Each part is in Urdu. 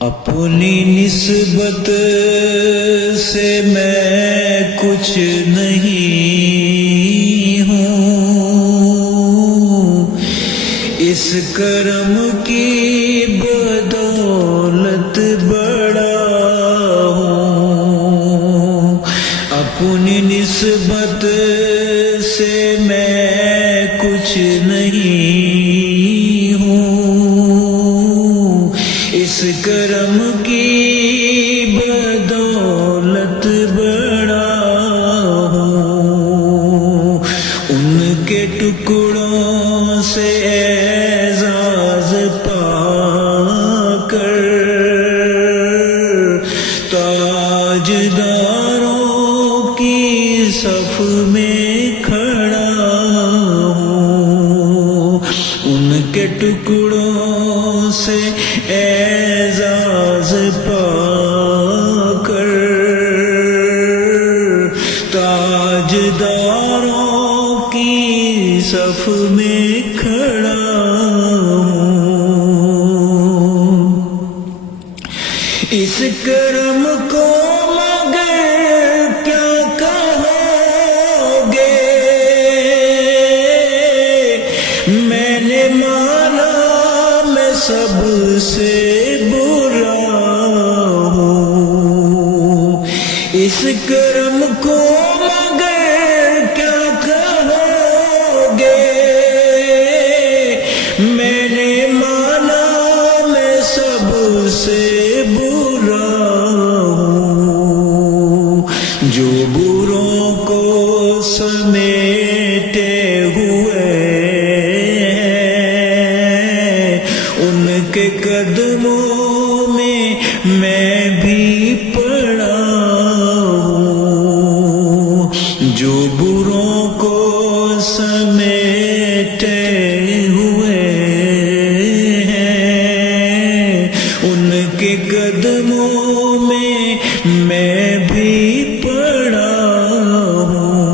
اپنی نسبت سے میں کچھ نہیں ہوں، اس کرم کی بدولت بڑا ہوں۔ اپنی نسبت سے میں کچھ نہیں ہوں، اس کرم کی بدولت بڑا ہوں۔ ان کے ٹکڑوں سے اعزاز پا کر تاجداروں کی صف میں کھڑا ہوں۔ ان کے ٹکڑوں سے اعزاز پا کر تاجداروں کی صف میں کھڑا ہوں۔ اس کرم کو مگر کیا کہو گے، میں نے مانا میں سب سے برا ہوں۔ اس کرم کو مگر کیا کہو گے، میں نے مانا میں سب سے برا ہوں۔ جو بروں کو سمیٹے ہوئے ہیں، ان کے قدموں میں میں بھی پڑا ہوں۔ جو بروں کو سمیٹے ہوئے ہیں، ان کے قدموں میں میں بھی پڑا ہوں۔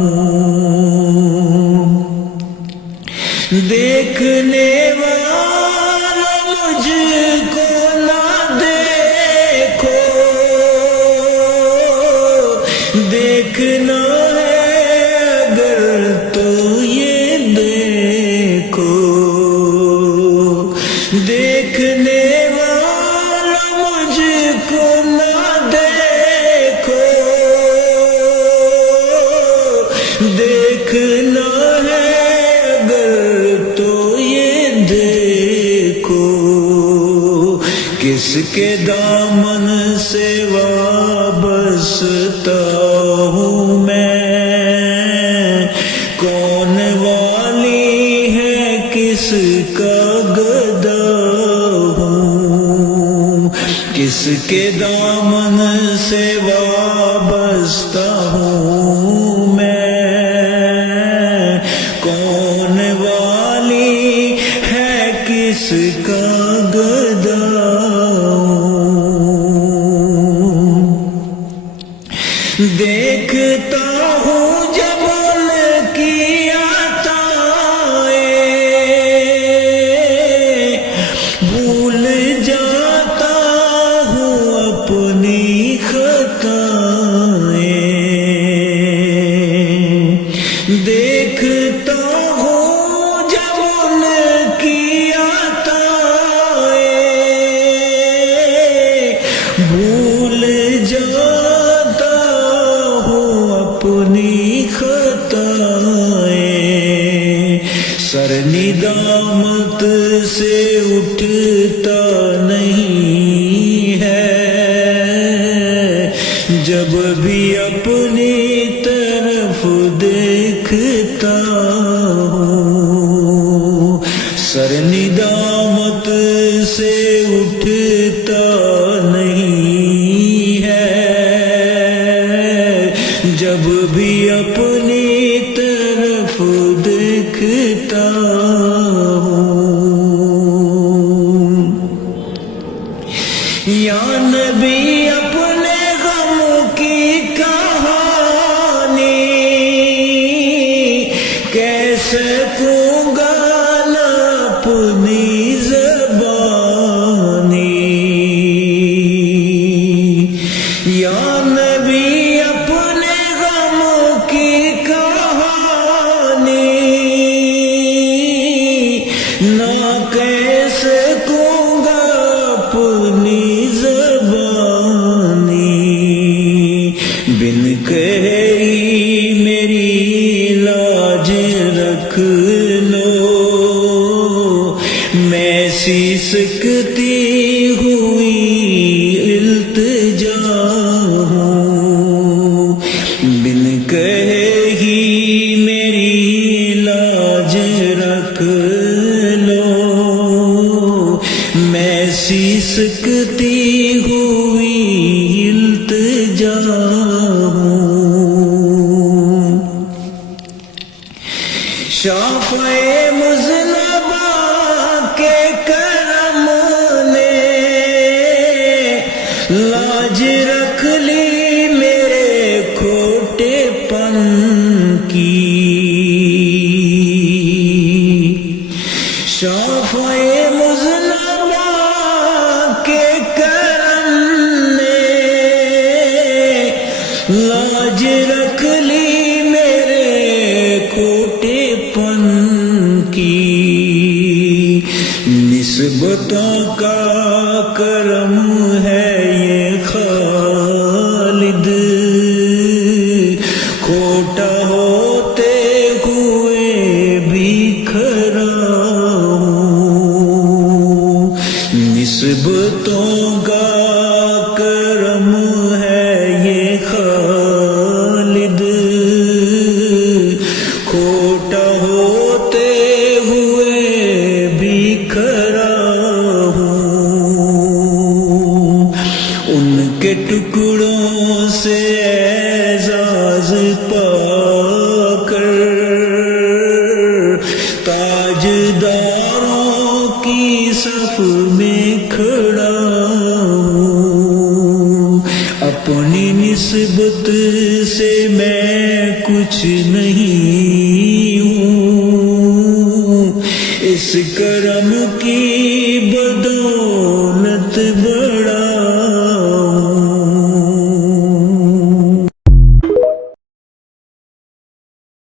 دیکھنے والا مجھ کو نہ دیکھو، دیکھنا ہے اگر تو یہ دیکھو۔ دیکھنے والا مجھ کو نہ دیکھو، دیکھنا ہے اگر تو یہ دیکھو۔ کس کے دامن سے وابستہ ہوں میں، کون والی ہے کس کا گدا ہوں۔ کس کے دامن سے وابستہ ہوں میں، کون والی ہے کس کا گدا ہوں۔ دیکھتا ہوں جب ان کی عطائیں، بھول جاتا ہوں اپنی خطائیں۔ دیکھتا ہوں جب ان کی عطائیں، بھول جاتا ہوں اپنی خطائیں۔ سر ندامت سے اٹھتا نہیں ہے، جب بھی اپنی طرف دیکھتا ہوں۔ سر ندامت سے اٹھتا نہیں ہے، جب بھی اپنی طرف دیکھتا ہوں۔ یا نبی اپنے غم کی کہانی کیسے کہوں گا نہ اپنی زبانی، رکھ لو، میں سسکتی ہوئی التجا ہوں، بن کہے ہی میری لاج رکھ لو، میں سسکتی ہوئی التجا ہوں۔ شافعِ مذنبہ کے کرم نے لاج رکھ لی میرے کھوٹے پن کی، شافعِ مذنبہ کے کرم نے لاج رکھ لی میرے کھوٹے پن کی، نسبتوں کا کرم ہے یہ خالد، کھوٹا ہوتے ہوئے بھی کھرا ہوں، نسبتوں کا کرم ہے یہ خالد، کھوٹا ہوتے ہوئے بھی کھرا ہوں، ان کے ٹکڑوں سے اعزاز پا کر تاجداروں کی صف میں کھڑا ہوں، اپنی نسبت سے میں کچھ نہیں ہوں، اس کرم کی بدولت